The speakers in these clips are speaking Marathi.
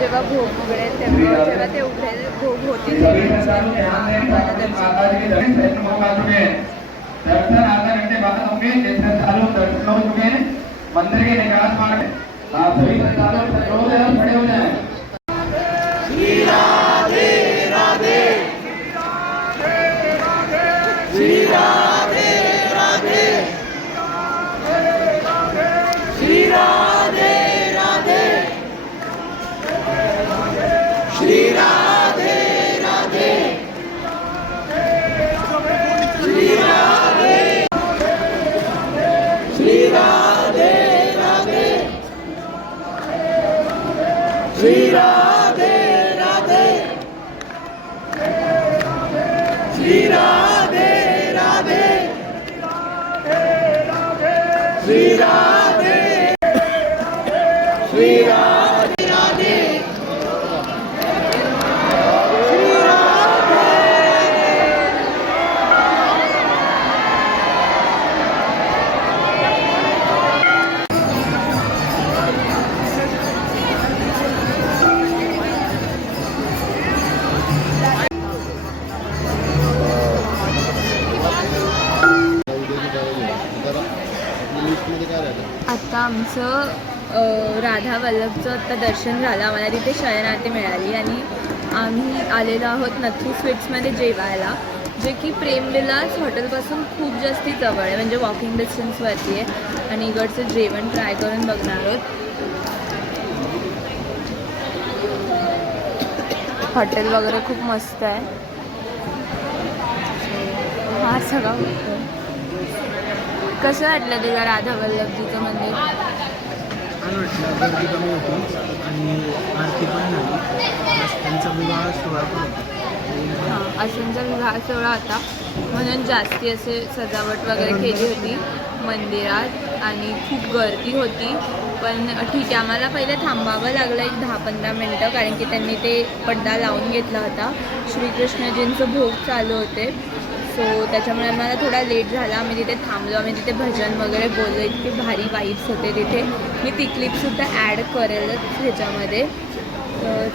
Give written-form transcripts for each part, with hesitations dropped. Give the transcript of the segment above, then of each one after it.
जेव्हा भोग उघडेल तेव्हा जेव्हा ते उघडेल भोग होतील दर्शन आधा घंटे बाद होंगे। दर्शन चालू दर्शन हो चुके हैं। मंदिर के निकास मार्ग आप सभी चालू खड़े हो जाए। श्री राधे राधे श्री राधे राधे श्री राधे राधे श्री राधे राधे श्री राधे श्री राधे राधे श्री राधे राधे श्री राधे राधे श्री राधे श्री राधे राधे आता आमचं राधा वल्लभचं आत्ता दर्शन झालं. आम्हाला तिथे शयनार्थी मिळाली आणि आम्ही आलेलो आहोत नथू स्वीट्समध्ये जेवायला, जे की प्रेमविलास हॉटेलपासून खूप जास्ती जवळ आहे, म्हणजे वॉकिंग डिस्टन्सवरती आहे. आणि इकडचं जेवण ट्राय करून बघणार आहोत. हॉटेल वगैरे खूप मस्त आहे. हा सगळा होतं. कसं वाटलं तुला राधा वल्लभजीचं मंदिर? छान वाटलं. गर्दी कमी होती आणि आरती पण झाली. त्यांचा विवाह सोहळा पण होता. हां, असूनचा विवाह सोहळा होता म्हणून जास्ती असे सजावट वगैरे केली होती मंदिरात आणि खूप गर्दी होती. पण ठीक आहे, आम्हाला पहिले थांबावं लागलं एक 10-15 मिनटं, कारण की त्यांनी ते पडदा लावून घेतला होता. श्रीकृष्णजींचं भोग चालू होते, सो त्याच्यामुळे आम्हाला थोडा लेट झाला. आम्ही तिथे थांबलो, आम्ही तिथे भजन वगैरे बोललो. इतके भारी वाईब्स होते तिथे. मी ती क्लिपसुद्धा ॲड करेलच ह्याच्यामध्ये.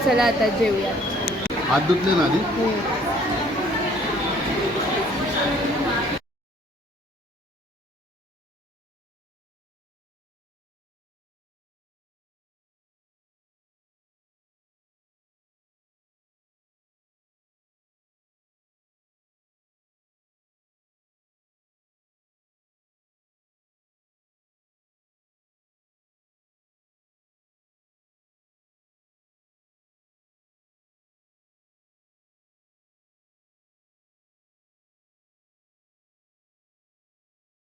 चला आता जेवूया. हात धुतले ना आधी? हो.